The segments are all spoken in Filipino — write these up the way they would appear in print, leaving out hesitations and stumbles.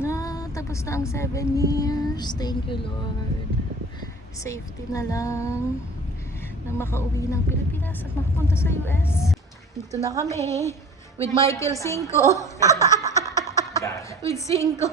Na tapos na ang 7 years. Thank you, Lord. Safety na lang na makauwi ng Pilipinas at makapunta sa US. Dito na kami with Michael Cinco. With Cinco.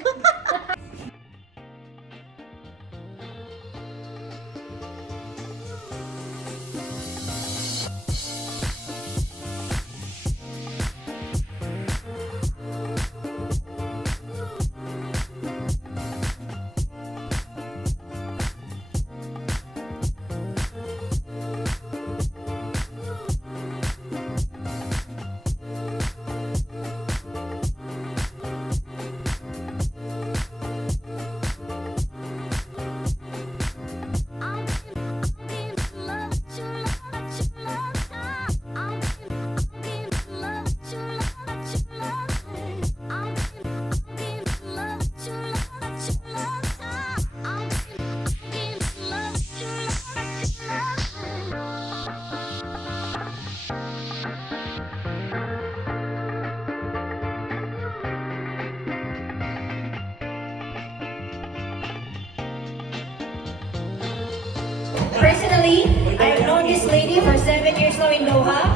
Personally, I've known this lady for 7 years now in Doha.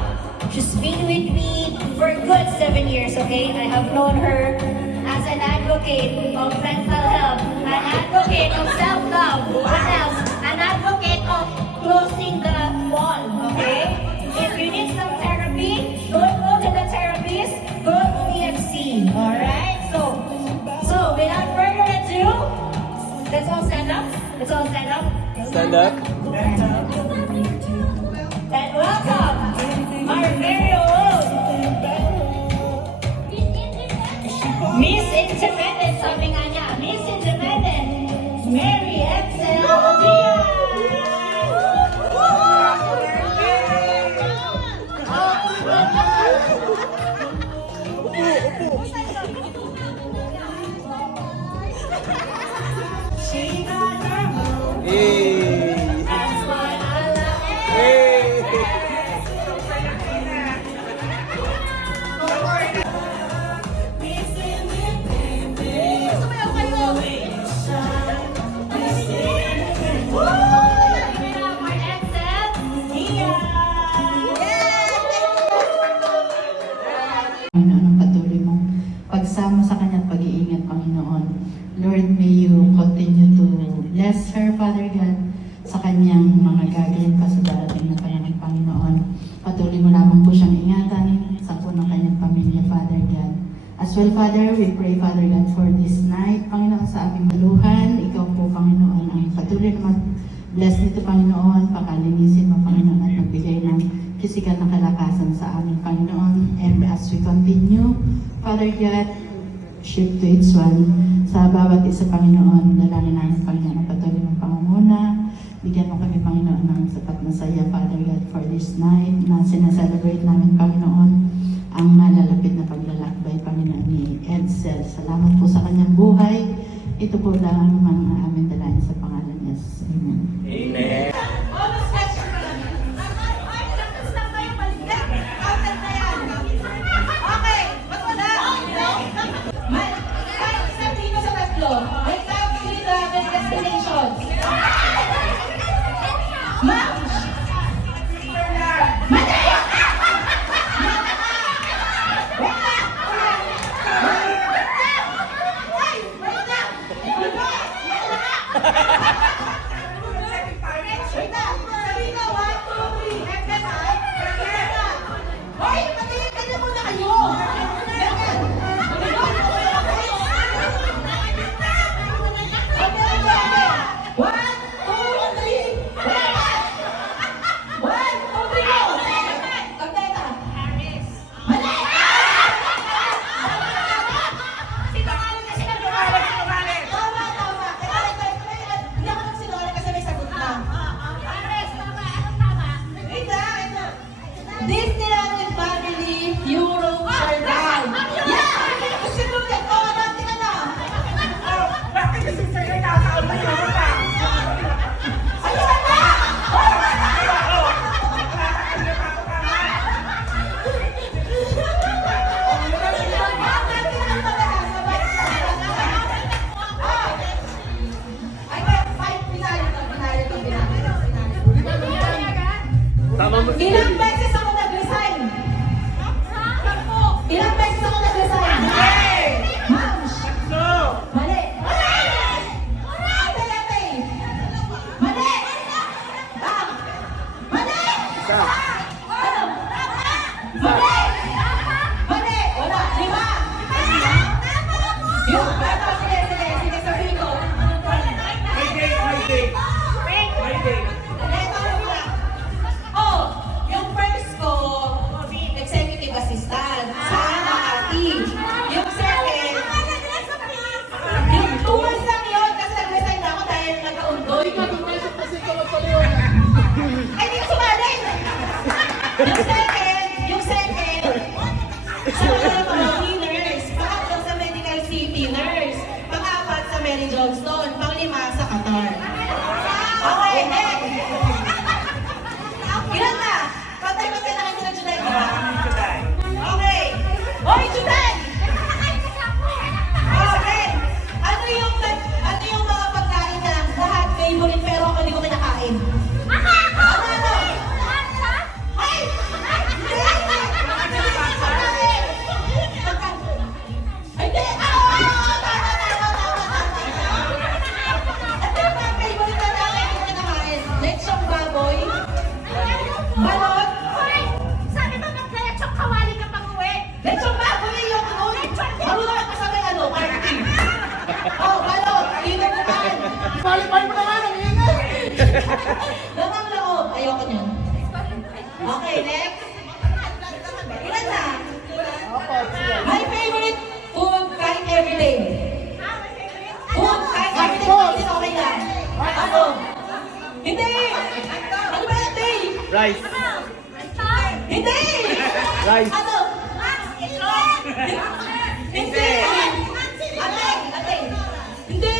She's been with me for a good 7 years, okay? I have known her as an advocate of mental health, an advocate of self-love, what else? An advocate of closing the wall, okay? If you need some therapy, don't go to the therapist, go to PFC, alright? So without further ado, let's all stand up. Let's all stand up. Stand up. And welcome our very own Miss Independent, sabi nga niya, Miss Independent, Mary Excel Diaz. She got her own. Hey. That's what I love. Hey. Panginoon, ang patuloy mong pagsama sa kanya at pag-iingat, Panginoon. Lord, may you continue to bless her, Father God, sa kanyang mga gagawin pa sa darating na panahon, Panginoon. Patuloy mo lamang po siyang ingatan sa po ng kanyang pamilya, Father God. As well, Father, we pray, Father God, for this night, Panginoon, sa aming maluhan. Ikaw po, Panginoon, ang patuloy na mag-bless nito, Panginoon, pakalinisin mo, Panginoon, at magbigay ng physical na kalakasan sa aming Panginoon. And as we continue, Father God, shift to its one, sa bawat isa, Panginoon, dalangin namin, Panginoon, ang patuloy mong pangunguna. Bigyan mo kami, Panginoon, ng sapat na saya, Father God, for this night na sinaselebrate namin, Panginoon, ang nalalapit na paglalakbay, Panginoon, ni Edsel. Salamat po sa kanyang buhay. Ito po lang ang aming dalayan sa pangalan ni Jesus. Amen. Amen. Yan. Okay, next. Ilan na? Patay-patay na kayo sa Juday. Okay. Hoy, Juday! Okay. Ano yung mga pagkain na lahat favorite pero ako hindi ko kinakain? Balot! Sabi mo mag-lechong kawali ka pang uwi. Lechong baboy yung ano? Marunong ka kasabay ano? Party. Oh, balot! Dito naman! Pali-pali mo naman, ang ingay! Lamang loob. Ayoko niyan. Okay, next. Ilan na? My favorite food kahit everyday. Food kahit everyday. Hindi okay lang. Ano? Hindi! Ano ba yung day? Rice. Hindi! Rice. Ano? Hindi! Atay! Atay! Hindi!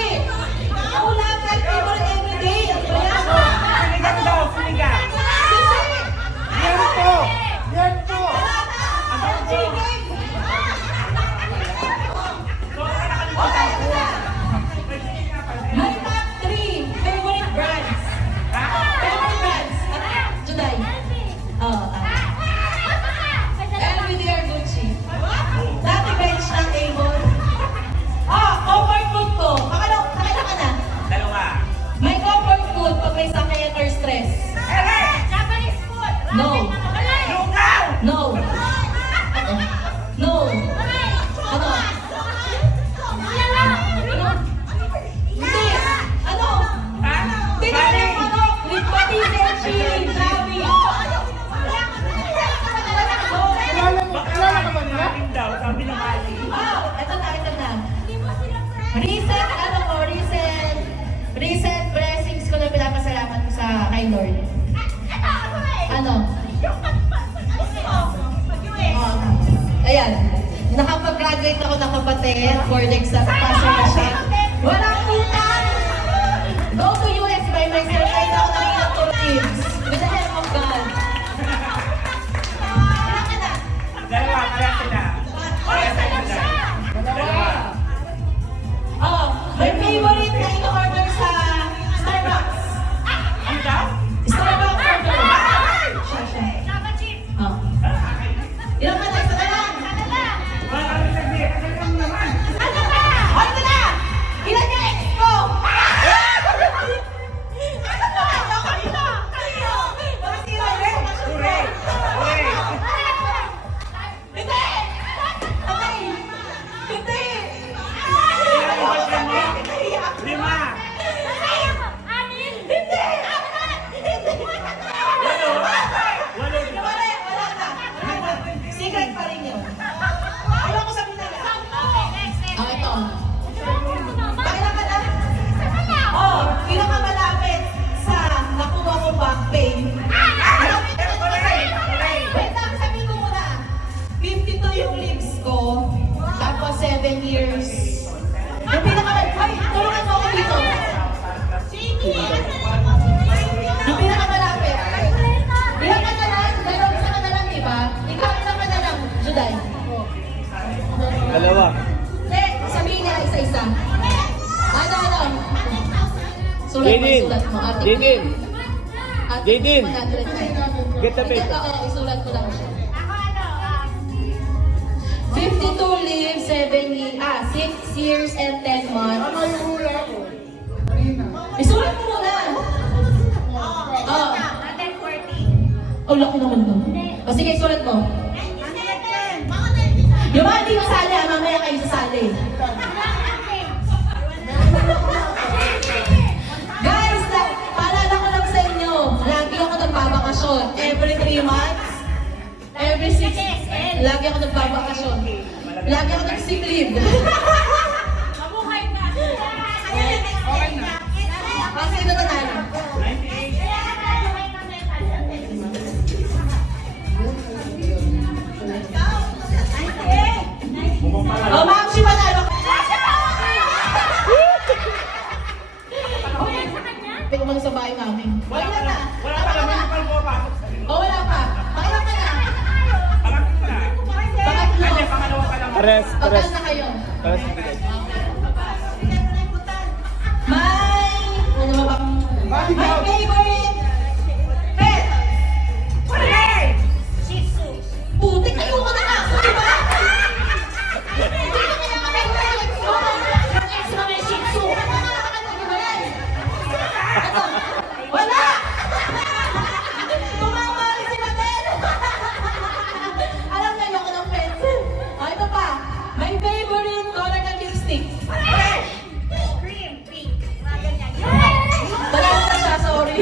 Ako lang kahit favorite everyday. Ano ba yan? Hindi! Yan po! Yan po! Wala na! Chicken! Okay, ito na! My top 3 favorite brands. Favorite brands. Juday. Oh, LVDR Gucci. Dati bench ng Avon. Comfort food ko. Nakita ka na? May comfort food pag may sakit or stress. Japanese food. No. No. No. Ano? Hindi. Ano? Hindi na yung ano? With patisel, chili, grabe. Kilala ka ba nila? Ito na. Recent blessings ko na pinapasalamat ko sa kay Lord. Ano? Ayan. Nakapag-graduate ako ng kapatid for the exam. Pastor na siya. Walang utang! Go to US by myself. Kahit ako nakikinig to kids. With the help of God. Ilan ka na? My favorite na in-order sa Starbucks. Starbucks order. Java chip. Ilan ka na? Isa na lang. Ano ba? Hoy, ito na! Ilan yung ex ko? Ano ba? Kayo! Mga sila yung relasyon ko. Hindi! Okay! Hindi! Anin? Hindi! Wala na. Secret pa rin yun. Ano ko sabihin na lang? Ito. Kailan ka na? Pinakamalapit sa nakuha ko back pain. Wait lang, sabihin ko muna. 52 yung lips ko. Tapos 7 years. Yung pinakamalapit. Ay, tulungan mo ako dito. Yung pinakamalapit. Ilan ka na lang? Dalawang isa ka na lang, di ba? Ikaw, ilan ka na lang, Juday? Dalawa. Sabihin nila isa-isa. Ano? Sulat mo, Jaden. sulat mo. Ate. Jaden. Ate, Jaden. 100. Get the paper. Oo, isulat ko lang siya. Ako ano? 52 lives, 6 years and 10 months. Ano yung hula ko? Isulat mo muna. Oo. 140. Oh, laki naman to. O sige, isulat mo. Yung mga hindi kasali, mamaya kayo sasali. Guys, paalala ko lang sa inyo, lagi ako nagbabakasyon. Every 3 months, every 6, lagi ako nagbabakasyon. Lagi ako nag-sick leave. Mabuhay na. Kasi ito nanalo. Oh, ma'am, si Manalo. Pares, pares. na kayo. Pares. Ano ba bang... My favorite pet! Correct! Shih Tzu. Putik, ayoko na nga! Di ba? Yung ex mo may Shih Tzu. Wala! Tumama rin si Matel! Alam na, ayoko ng pets. O, ito pa. My favorite color ng lipstick. Correct! Cream, pink. Mga ganyan. Wala na siya, sorry.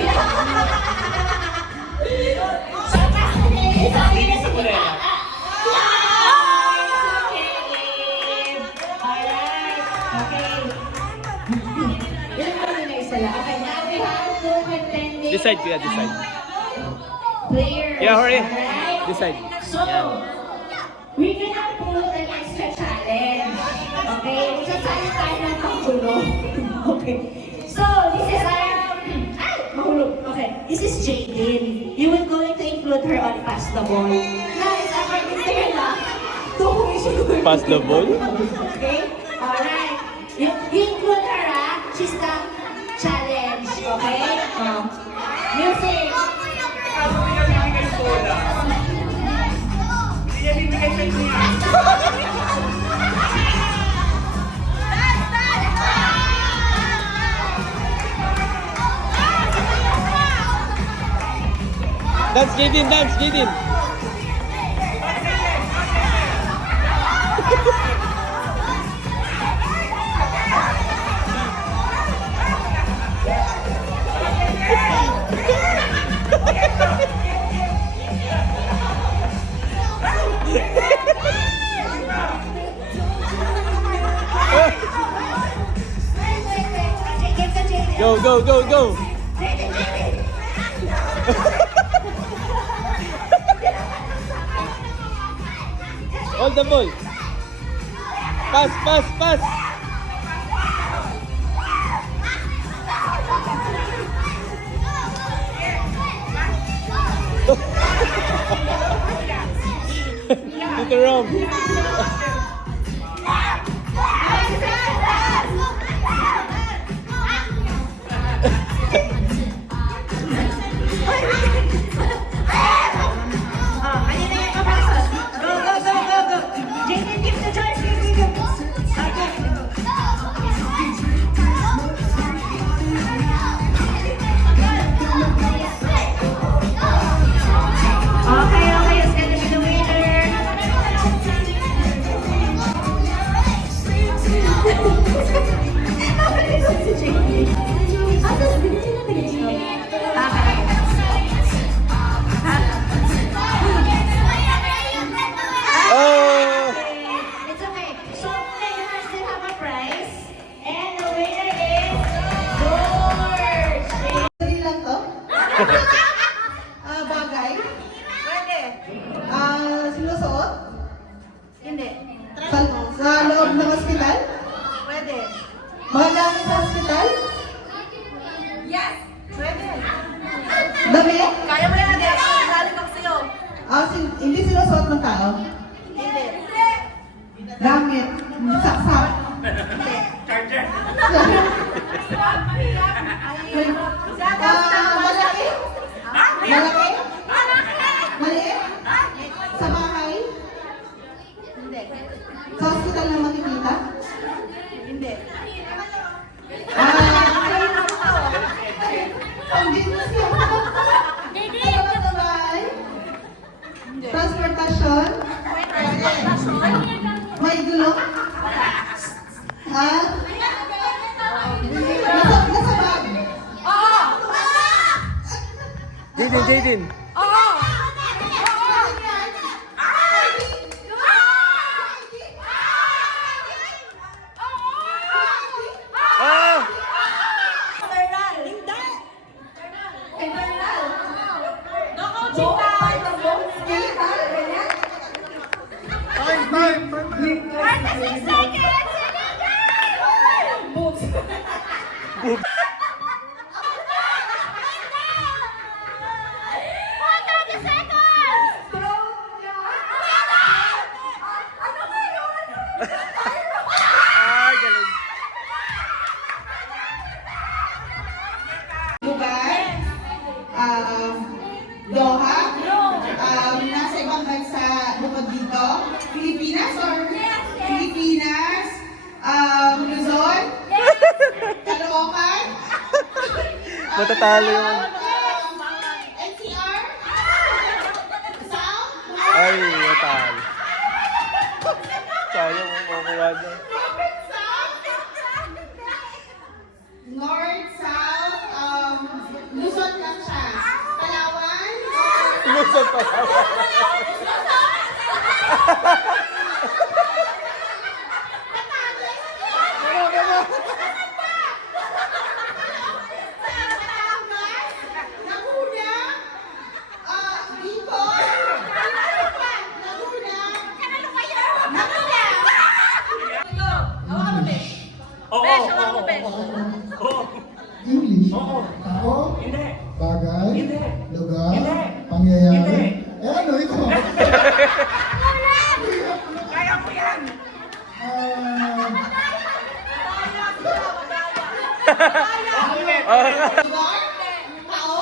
Okay, now we have two contending Decide, kuya, decide. players. Yeah, hurry. Alright? Decide. So, we're gonna put an extra challenge. Okay? Sasali tayo ng panggulo. Okay. So, this is our... Ay! Mahulog. Okay. This is Jaden. You will going to include her on Pass the Ball. Guys, according to your luck, to who is she going Pass to the ball? Okay? Alright. You include her, she's the challenge. Okay? Music. Dance, Jaden, dance, Jaden. Go, go, go, go. Hold the ball. Pass, pass, pass. Tito Rom. Kanina yung kapasok. Go, go, go, go, go. Jaden, give the choice. Okay, okay. It's gonna be the winner. Si Jaden. Tapos, binigyan na tayo. Oh! It's okay. So, players still have a prize. And the winner is George. Dali lang to? Bagay? Pwede. Sinusuot? Hindi. Sa loob ng ospital? Pwede. Mga gamit sa ospital? Yes! Pwede. Dami? Kaya mo yan, Ade. Galing ako sa'yo. Hindi sinusuot ng tao? Hindi. Gamit? Saksak? Hindi. Charger. Malaki? Malaki? Maliit? Sa bahay? Hindi. Sa hospital na makikita? Hindi. Hindi mo siya. Sa bahay? Transportasyon? May gulong? Ha? Nasa bag? Jaden, Jaden. Ah! Eternal. Hindi. Eternal. Time, time, time. 36 seconds! Matatalo yung... NCR? Sound? Ay, matalo. Sayang mo makuha na. North, South, Luzon lang siya. Palawan? Luzon pa lang. Laguna? Bicol? Laguna? Kanalo kayo? Laguna? English. Tao? Bagay? Lugar? Pangyayari? Eh ano ito? Kaya ko yan! Lugar? Tao?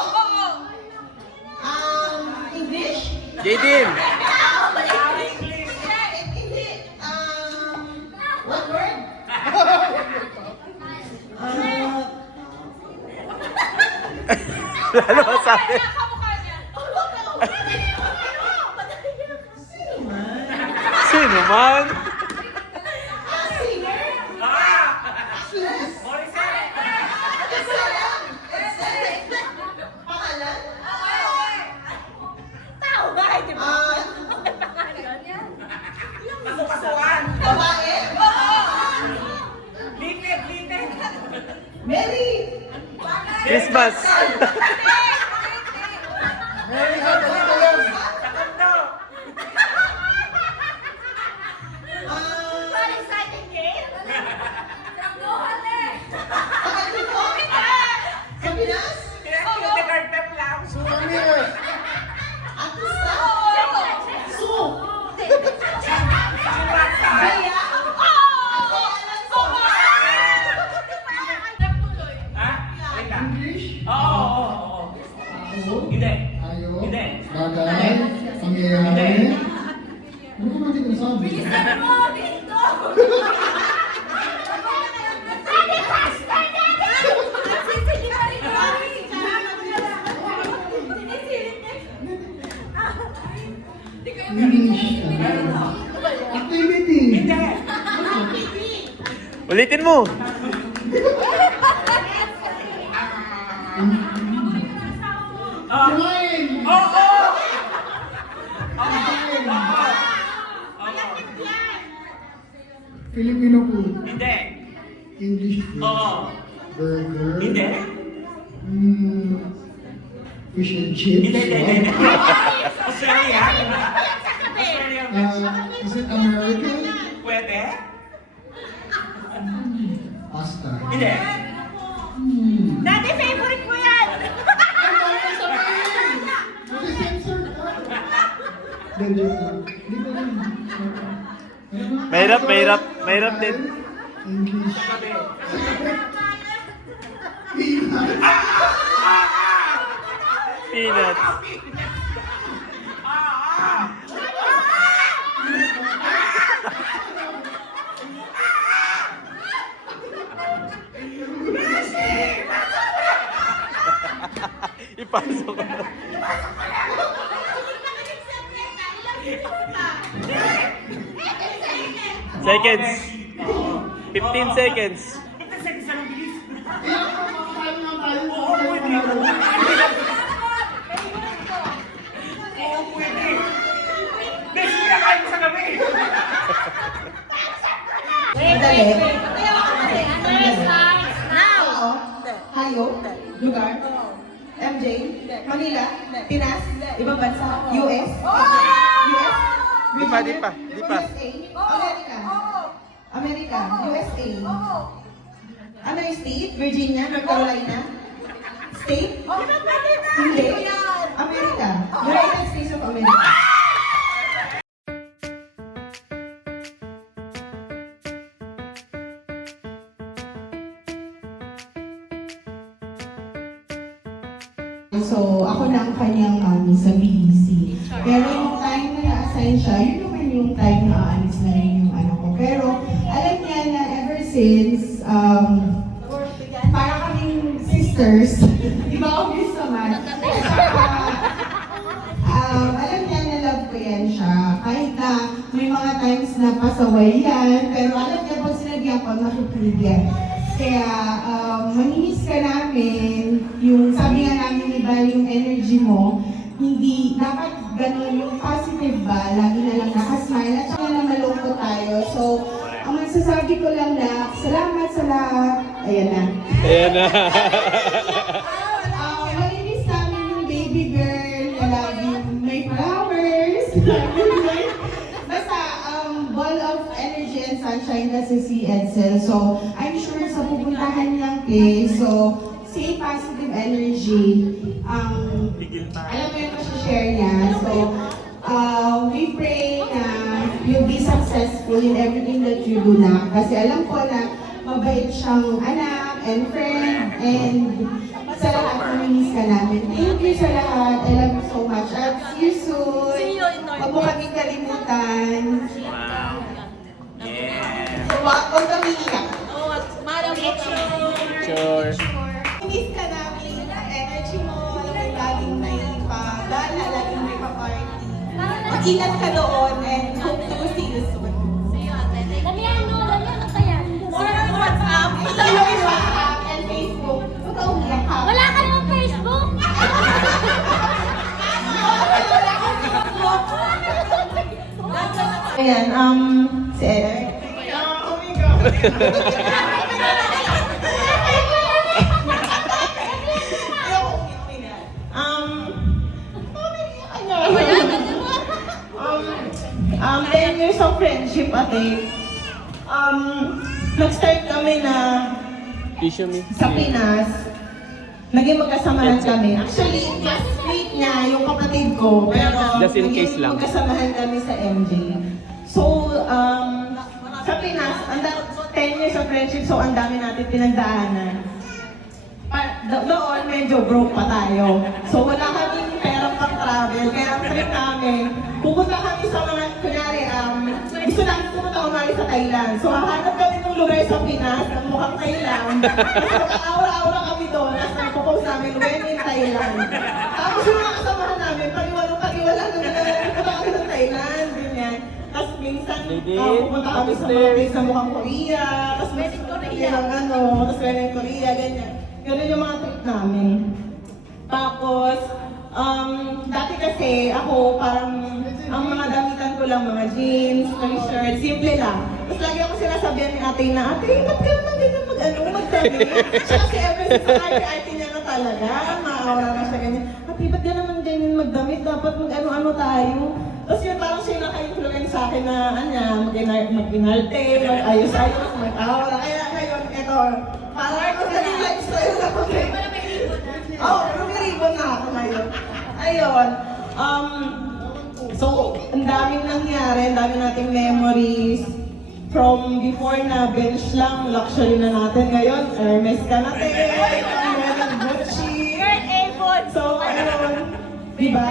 English? Jaden! Hindi. What word? Lalo masabi. Sino man? Singer? Pangalan? Tao ba? Di ba? Babae? Mary? Christmas! Sa Pinas? Artista? Sue? Bea? English? Tao? Tayo? Bagay? Pangyayari? Ano ko natin nasabi? English. Activity. Ulitin mo! Kumain. Filipino food. English food. Burger. Fish and chips. Is it American? Pasta. Dati favorite mo yan! Nag-censor ka. Then, joke lang. Di ko lang. Mahirap din. English. Peanut. Ipasok ko na. Seconds. 15 seconds. Madali. Hayop? Lugar? MJ? Manila? Pinas? Ibang bansa? US? US? Di pa. USA? America? America? USA? Ano yung state? Virginia? North Carolina? State? Hindi. America? United States of America? So, ako na ang kanyang sa BEC. Pero yung time na na-assign siya, yun naman yung time na aalis na rin yung anak ko. Pero alam niya na ever since, para kaming sisters, Obvious naman. Alam niya na love ko yan siya. Kahit na may mga times na pasaway yan, pero alam niya pag sinabi ako, nakikinig yan. Kaya manginis ka namin, yung sabi nga namin iba yung energy mo, hindi, dapat ganun yung positive ba, lagi na lang nakasmile at saka na malungkot tayo. So, ang masasabi ko lang na, salamat sa lahat. Ayan na. Ayan na. Malinis namin yung baby girl na laging may flowers. Basta, ball of energy and sunshine kasi si Edsel. So, I'm sure sa pupuntahan niyang place, so, see positive energy. Alam mo yung share niya. So, we pray na you'll be successful in everything that you do na. Kasi alam ko na mabait siyang anak and friend and sa lahat maminis ka namin. Thank you sa lahat. I love you so much. At see you soon. See you in North. Huwag mo kaming kalimutan. Wow. Yeah. Huwag kami iyak. Oh, Madam Sure. Miss ka namin. Energy mo. Alam mo, laging may pagala, laging may pa-party. Mag-ingat ka doon and hope to see you soon. Damihan ano kaya? Or WhatsApp. Ito yung WhatsApp and Facebook. Huwag ka umiyak ha. Wala ka naman Facebook? Ayan, si Eric. Um, 10 years of friendship, ate. Nag-start kami na Issue me. sa Pinas. Naging magkasamahan kami. Actually, classmate niya, yung kapatid ko. Pero Just in naging case lang. magkasamahan kami sa MJ. So, sa Pinas, 10 years of friendship, so ang dami natin pinagdaanan. Doon, medyo broke pa tayo. So, wala kaming perang pang-travel. Kaya ang trip namin, pupunta kami sa mga, kunyari, gusto namin pumunta kumari sa Thailand. So, hahanap kami ng lugar sa Pinas na mukhang Thailand. Tapos, mag-aura-aura kami doon. Tapos, nagpo-post namin, when in Thailand. Tapos, yung mga kasamahan namin, paliwala na pupunta kami ng Thailand. Ganyan. Tapos, minsan, pupunta kami sa mga place na mukhang Korea. Tapos, when in Korea. Tapos, when in Korea, ganyan. Ganun yung mga trip namin. Tapos, dati kasi ako parang, ang mga damitan ko lang, mga jeans, t-shirt, simple lang. Tapos lagi ako sinasabihan ni ate na, ate, ba't ka naman ganyan magdamit? Siya kasi ever since sa ate niya na talaga, maaura na siya ganyan. Ate, ba't ka naman ganyan magdamit? Dapat mag-ano tayo. Tapos yun, parang siya naka-influence sa akin na, mag-inalte, mag-ayos-ayos, mag-aura. Kaya ngayon, eto, parang ako naging lifestyle na ako. Oo, rumiribbon na ako ngayon. Ayun. So, ang daming nangyari, ang daming nating memories. From before na bench lang, luxury na natin. Ngayon, Hermes ka natin. Meron Gucci. So, ayun. Diba?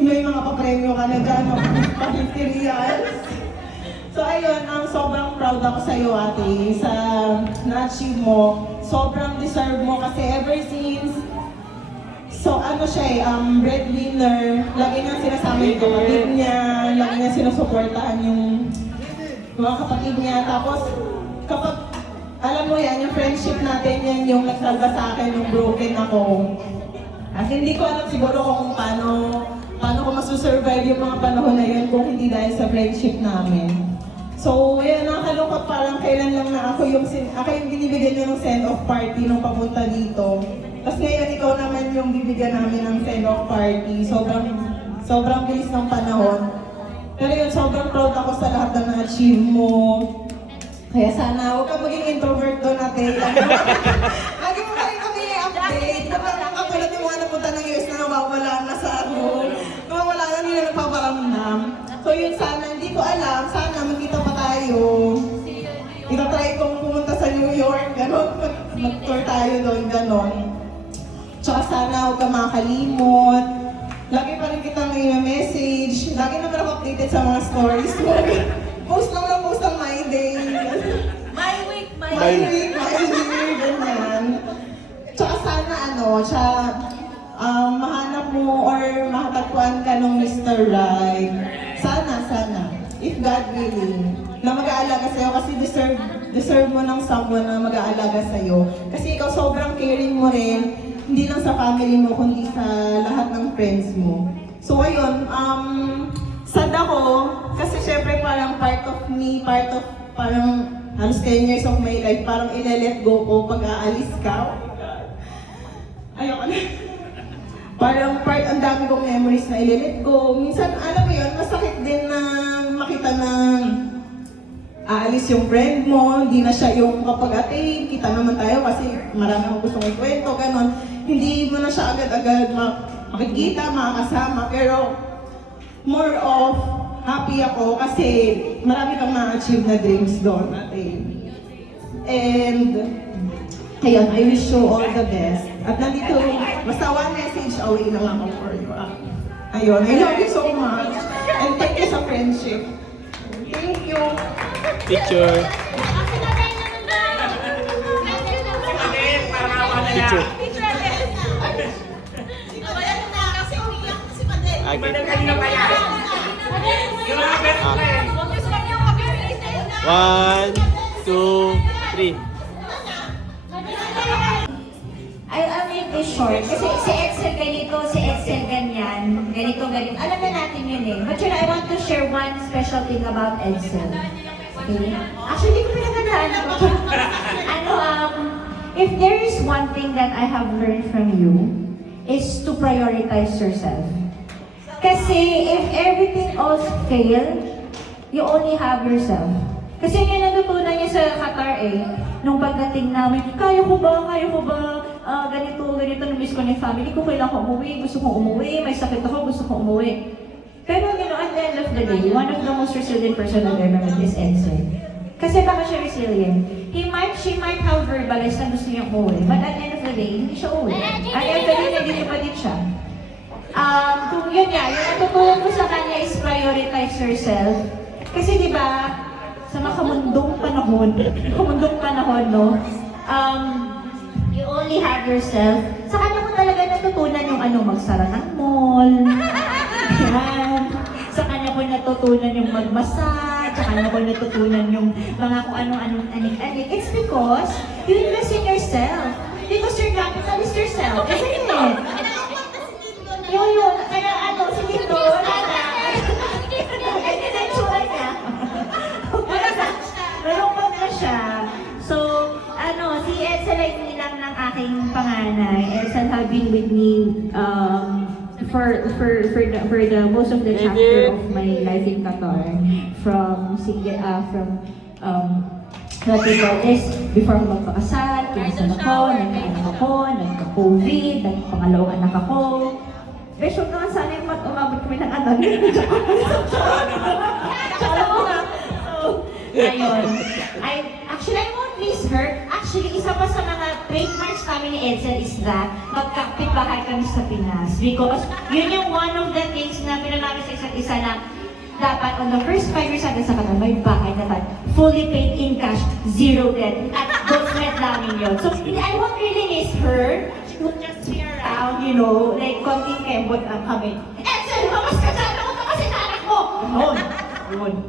May mga papremyo ka na dyan, pa 50 reals. So ayun, sobrang proud ako sa iyo, ate, sa na-achieve mo. Sobrang deserve mo kasi ever since, so ano siya breadwinner, lagi niyang sinasama yung kapatid niya, lagi niyang sinusuportahan yung mga kapatid niya. Tapos, kapag, alam mo yan, yung friendship natin, yan yung nagsalba sa akin nung broken ako. At hindi ko alam siguro kung paano ko masusurvive yung mga panahon na yun kung hindi dahil sa friendship namin. So, ayan, nakakalungkot parang kailan lang na ako yung binibigyan niyo ng send-off party nung papunta dito. Tapos ngayon, ikaw naman yung bibigyan namin ng send-off party. Sobrang bilis ng panahon. Pero yun, sobrang proud ako sa lahat na na-achieve mo. Kaya sana, huwag ka maging introvert doon natin. Lagi mo rin kami i-update. Parang katulad yung mga napunta ng US na nawawala na sa nawawala na nila nagpaparamdam. So yun sana, hindi ko alam, sana magkita pa tayo. Ita-try kong pumunta sa New York, gano'n, mag-tour tayo doon, gano'n. Tsaka sana huwag ka makalimot. Lagi pa rin kita may-message. Lagi naman ako updated sa mga stories mo. Post lang post ang my day. My week, My week, my year, ganyan. Tsaka sana siya, mahanap mo or mahatagpuan ka ng Mr. Right. Sana, if God willing, na mag-aalaga sa'yo kasi deserve mo ng someone na mag-aalaga sa'yo. Kasi ikaw sobrang caring mo rin, hindi lang sa family mo, kundi sa lahat ng friends mo. So ayun, sad ako, kasi syempre parang part of me, parang halos 10 years of my life, parang ile-let go ko pag aalis ka. Oh my God. Ayoko na. Parang ang dami kong memories na ile-let go. Minsan, alam mo yun, masakit din na makita na aalis yung friend mo, hindi na siya yung kapag ate, kita naman tayo kasi marami akong gustong ikwento, ganon. Hindi mo na siya agad-agad makikita, makakasama, pero more of happy ako kasi marami kang ma-achieve na dreams doon, ate. And, ayun, I wish you all the best. At nandito, basta one message away lang ako for you. Ayun, I love you so much. And thank you sa friendship. Thank you. Picture. Picture. Okay. 1, 2, 3. I'll make this short. Kasi si Edsel ganito, si Edsel ganyan, ganito. Alam na natin yun eh. But I want to share one special thing about Edsel. Okay? Actually, hindi ko pinagandaan ako. If there is one thing that I have learned from you, is to prioritize yourself. Kasi if everything else fail, you only have yourself. Kasi yun yung natutunan niya sa Qatar eh. Nung pagdating namin, kaya ko ba, ganito, namiss ko na yung family ko, kailangan ko umuwi, gusto kong umuwi, may sakit ako, gusto kong umuwi. Pero at the end of the day, one of the most resilient person I've ever met is Edsel. Kasi bakit siya resilient? She might have verbalized na gusto niya umuwi, but at the end of the day, hindi siya umuwi. At the end of the day, nandito pa din siya. Kung yun nga, yung natutunan ko sa kanya is prioritize yourself. Kasi di ba, sa makamundong panahon, no? You only have yourself. Sa kanya ko talaga natutunan yung magsara ng mall. Yan. Sa kanya ko natutunan yung magmasad. Sa kanya ko natutunan yung mga kung anong anik-anik. It's because you invest in yourself. Because your capital is yourself. Isn't it? Yun. Kaya si Tito, Nagsinensura niya. Nalungkot na siya. So, si Edsel ay nilang ng aking panganay. Edsel have been with me for the most of the chapter of my life in Qatar. From what we call this, before ako magpakasal, kinasal ako, nagkaanak ako, nagka-COVID, nagpangalawang anak ako. Pero naman sana yung umabot kami ng anak. Ayun. Actually, I won't miss her. Actually, isa pa sa mga trademarks namin ni Edsel is that magkapit-bahay kami sa Pinas. Because yun yung one of the things na pinanamin sa isa't isa na dapat on the first 5 years agad sa kanila, may bahay na tayo. Fully paid in cash, zero debt. At don't met namin yun. So, I won't really miss her. She would just be around, like konting kembot ang kami. Edsel, mamas ka dyan! Ako na kasi nanak mo!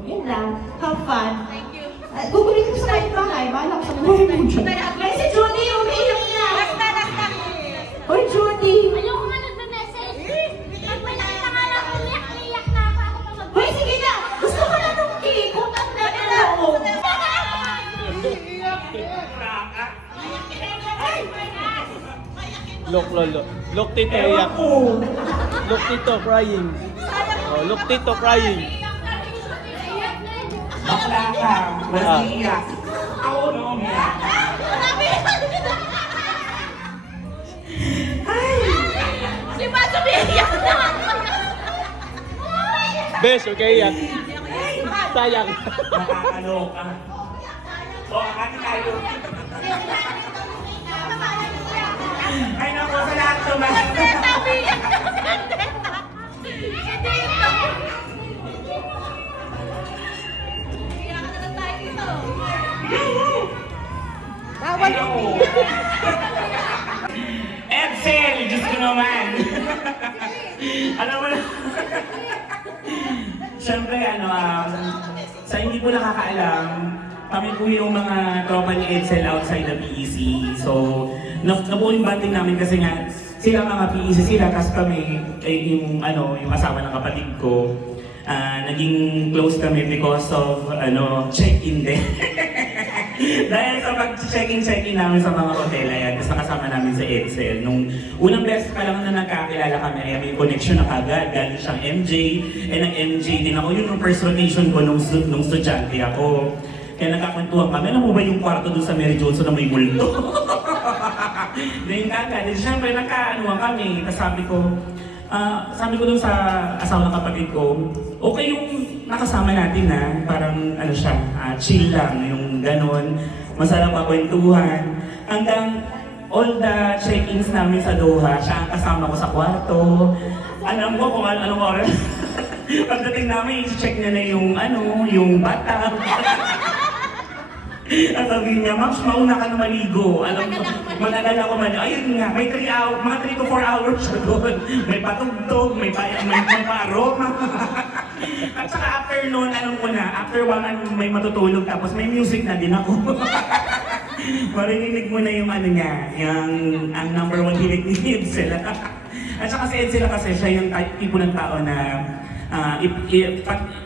Yun lang. Have fun. Thank you. Gugulit ko sa kahit bahay. Bahala ko sa buhay mo dyan. Ay, si Judy, umiiyak na! Basta. Hoy, Judy! Ayoko nga nagme-message. Pag may nakita nga lang, umiyak na ako pa mag- Hoy, sige na! Gusto ko na nung cake! Utang na ako! Look, Lolo. Look, Tito, iyak. Look, Tito, crying. Oh, look, Tito, crying. Bakla ka, masiyak. Ako nung Si Maso umiiyak na! Bes, okay, iyak. Sayang. nakakaloka. O, akati tayo. Ay, naku, sa lahat tumasin. Umiiyak na si Andrea! Iyak na lang tayo dito. Bawal. Edsel! Edsel! Diyos ko naman! Alam mo na, siyempre, sa hindi po nakakaalam, kami po yung mga tropa ni Edsel outside the PEC. So, nabuo yung banding namin kasi nga, sila mga PEC sila, kasi kami, yung asawa ng kapatid ko, naging close kami because of, check-in din. Dahil sa pag-check-in namin sa mga hotel, ayan, tapos nakasama namin si Edsel. Nung unang beses pa lang na nagkakilala kami, ayan, may connection na kagad. Galing siyang MJ, ng MJ din ako. Yun yung first rotation ko nung estudyante ako. Kaya nagkakwentuhan kami, alam mo ba yung kwarto doon sa Mary Johnson na may multo? Then kagad, siyempre nagkaanuhan kami. Tapos sabi ko dun sa asawa ng kapatid ko, okay yung nakasama natin na parang chill lang, yung ganon, masarap kwentuhan. Hanggang all the check-ins namin sa Doha, siya ang kasama ko sa kwarto. Alam ko kung anong oras. Pagdating namin, i-check niya na yung bathtub. At sabihin niya, Max, mauna ka na maligo. Alam ko, matagal ako maligo. Ayun nga, may 3 hours, mga 3 to 4 hours siya doon. May patugtog, may pa-aroma. At saka after noon, alam ko na, after 1 may matutulog, tapos may music na din ako. Marinig mo na yung ang number 1 hilig ni Edsel. At saka si Edsel kasi siya yung tipo ng tao na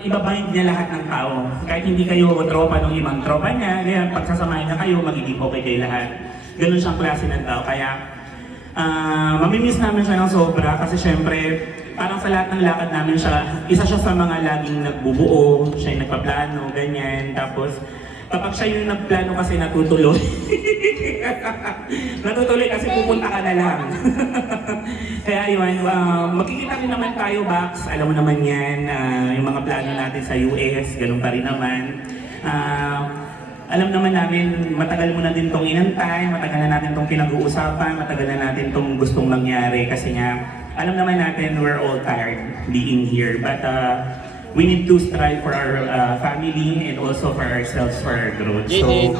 ibabind niya lahat ng tao. Kahit hindi kayo tropa ng ibang tropa niya, ganyan, pagsasamahin na kayo, magiging okay kayo lahat. Ganun siyang klase ng tao. Kaya, mamimiss namin siya ng sobra kasi syempre, parang sa lahat ng lakad namin siya, isa siya sa mga laging nagbubuo, siya yung nagpaplano, ganyan. Tapos, kapag siya yung nagplano kasi natutuloy. Natutuloy kasi pupunta ka na lang. Kaya yun, magkikita rin naman tayo, Bax. Alam mo naman yan, yung mga plano natin sa US, ganun pa rin naman. Alam naman namin, matagal mo na din itong inantay, matagal na natin itong pinag-uusapan, matagal na natin itong gustong mangyari kasi nga, alam naman natin we're all tired being here. But we need to strive for our family and also for ourselves, for our growth. So,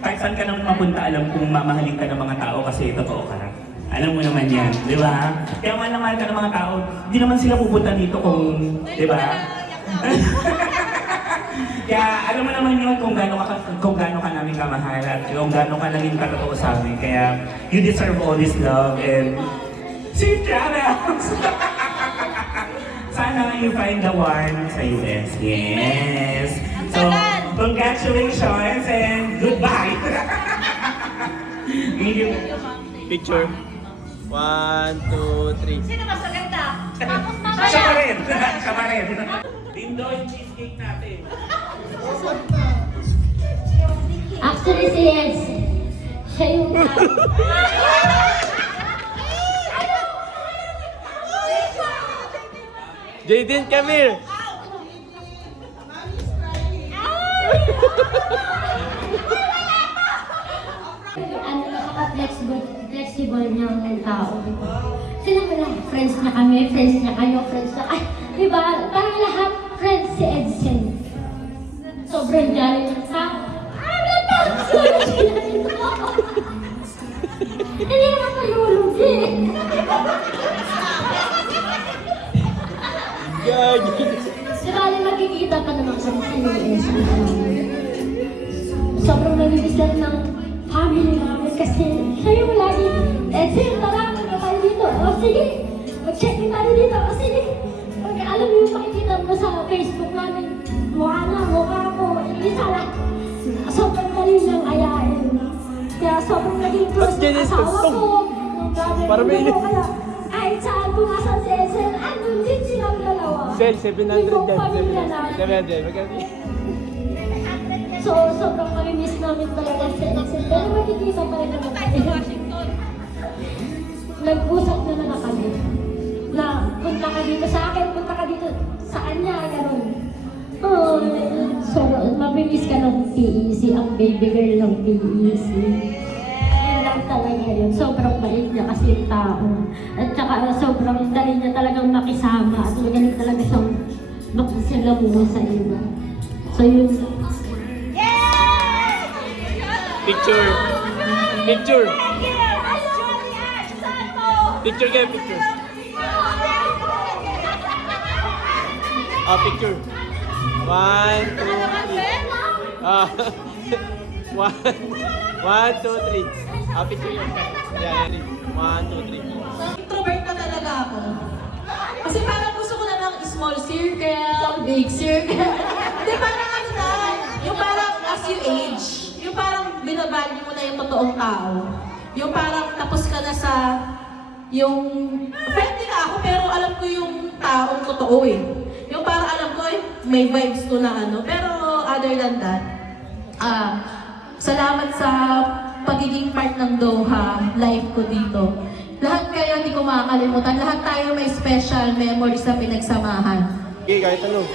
kahit saan ka naman mapunta, alam kung mamahalin ka ng mga tao kasi totoo ka. Alam mo naman yan, di ba? Kaya mahal ka ng mga tao, di naman sila pupunta dito kung, di ba? Kaya alam mo naman yun kung gaano ka namin kamahal at kung gaano ka naging katotoo sa amin. Kaya you deserve all this love and safe travels! Sana you find the one sa US. Yes! So, congratulations and goodbye! Thank you. Picture. 1, 2, 3. Sino mas maganda? Tapos Siya pa mamaya. rin! Siya pa rin! Lindo yung cheesecake natin. Actually, si Eds, siya yung Jaden, come here! Napaka-flexible niyang tao. Sila mo lang, friends niya kami, friends niya kayo, friends niya kayo. Diba? Parang lahat friends si Edson. Sobrang jolly ng tao. Hindi naman nalulog eh. Diba, magkikita pa naman kami sa US. Sobrang nalilisan ng family namin kasi siya yung lagi, Edson, tara, magka tayo dito. O sige, mag-check-in tayo dito. O sige, pag alam mo yung makikita mo sa Facebook namin, mukha ko, isa lang. Sobrang dali lang ayain. Kaya sobrang naging close ng asawa ko. Para may ko. Kaya kahit saan pumasal si Edson, andun din silang dalawa. Sel, 700 Ibang dyan. pamilya namin. 700. Magkano? So, sobrang kami-miss namin talaga si Edson. Pero makikita pa rin naman kami. Nag-usap na kami. Na punta ka dito sa akin, punta ka dito sa kanya, gano'n. Oh, so, mabilis ka ng PEC, ang baby girl ng PEC. Yan lang talaga yun. Sobrang balik niya kasi yung tao. At saka sobrang dali niya talagang makisama. At magaling talaga siyang makisilamuha sa iba. So yun. Picture. Picture. Thank you! Picture kayo, picture. Picture. 1, 2, 3. 1, 2, 3. Picture yun. Yeah, 1, 2, 3. Introvert na talaga ako. Kasi parang gusto ko na ng small circle, big circle. Hindi, parang ano na, yung parang as you age, yung parang binavalue mo na yung totoong tao. Yung parang tapos ka na sa, yung, friendly na ako pero alam ko yung taong totoo eh. Yung parang alam ko eh, may vibes to na ano. Pero other than that, salamat sa pagiging part ng Doha, life ko dito. Lahat kayo hindi ko makakalimutan. Lahat tayo may special memories na pinagsamahan. Okay, kahit ano.